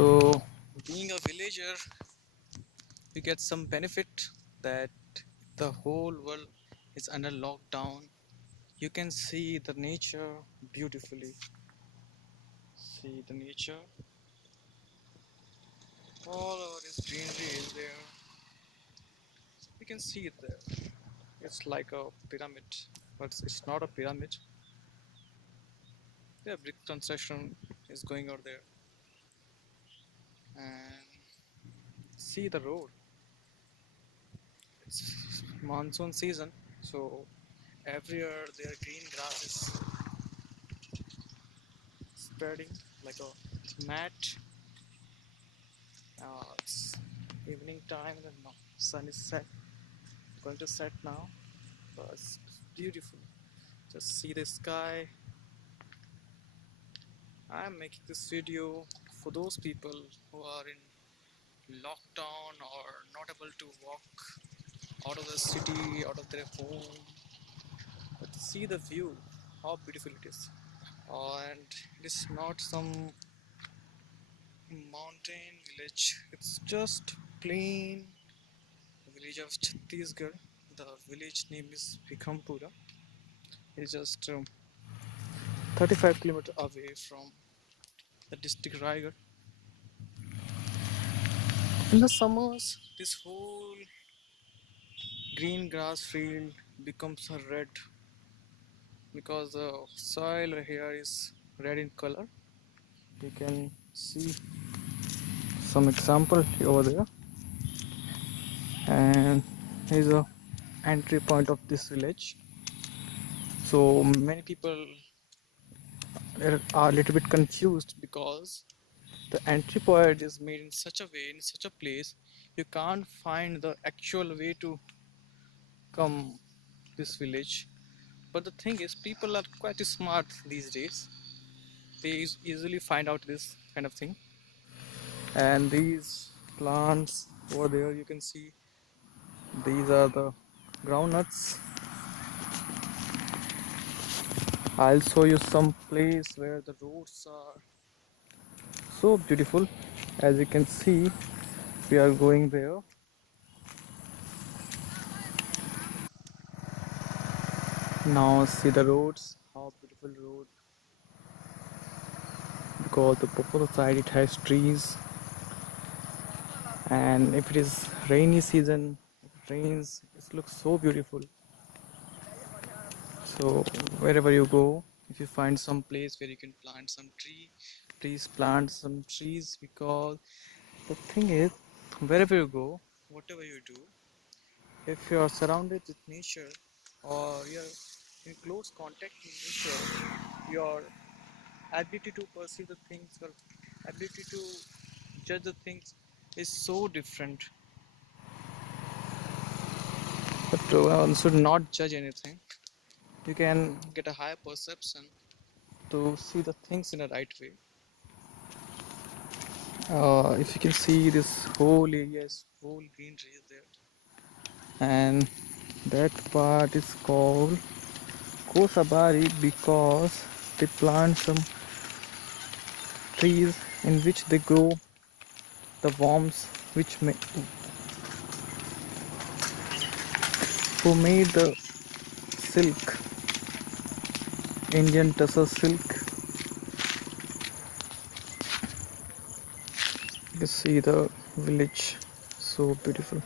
So, being a villager, you get some benefit that the whole world is under lockdown. You can see the nature beautifully. See the nature, all over this greenery is there. You can see it there. It's like a pyramid, but it's not a pyramid. The brick construction is going out there, and see the road. It's monsoon season, so everywhere there green grass is spreading like a mat. It's evening time and the sun is set, going to set now. So it's beautiful. Just see the sky. I'm making this video for those people who are in lockdown or not able to walk out of the city, out of their home. But see the view, how beautiful it is. And it is not some mountain village, it's just plain village of Chhattisgarh. The village name is Bikampura. It's just 35 kilometers away from the district Raigad. In the summers, this whole green grass field becomes a red because the soil here is red in color. You can see some example over there, and here's a entry point of this village. So many people are a little bit confused because the entry point is made in such a way, in such a place, you can't find the actual way to come this village. But the thing is, people are quite smart these days. They easily find out this kind of thing. And these plants over there, you can see these are the groundnuts. I'll show you some place where the roads are so beautiful. As you can see, we are going there. Now see the roads, how beautiful road, because the both side it has trees, and if it is rainy season, it rains, it looks so beautiful. So wherever you go, if you find some place where you can plant some tree, please plant some trees, because the thing is, wherever you go, whatever you do, if you are surrounded with nature or you're in close contact with nature, your ability to perceive the things, your ability to judge the things is so different. But one should not judge anything. You can get a higher perception to see the things in a right way. If you can see, this whole area is whole greenery is there, and that part is called Kosabari because they plant some trees in which they grow the worms who made the silk, Indian tussar silk. You see the village, so beautiful.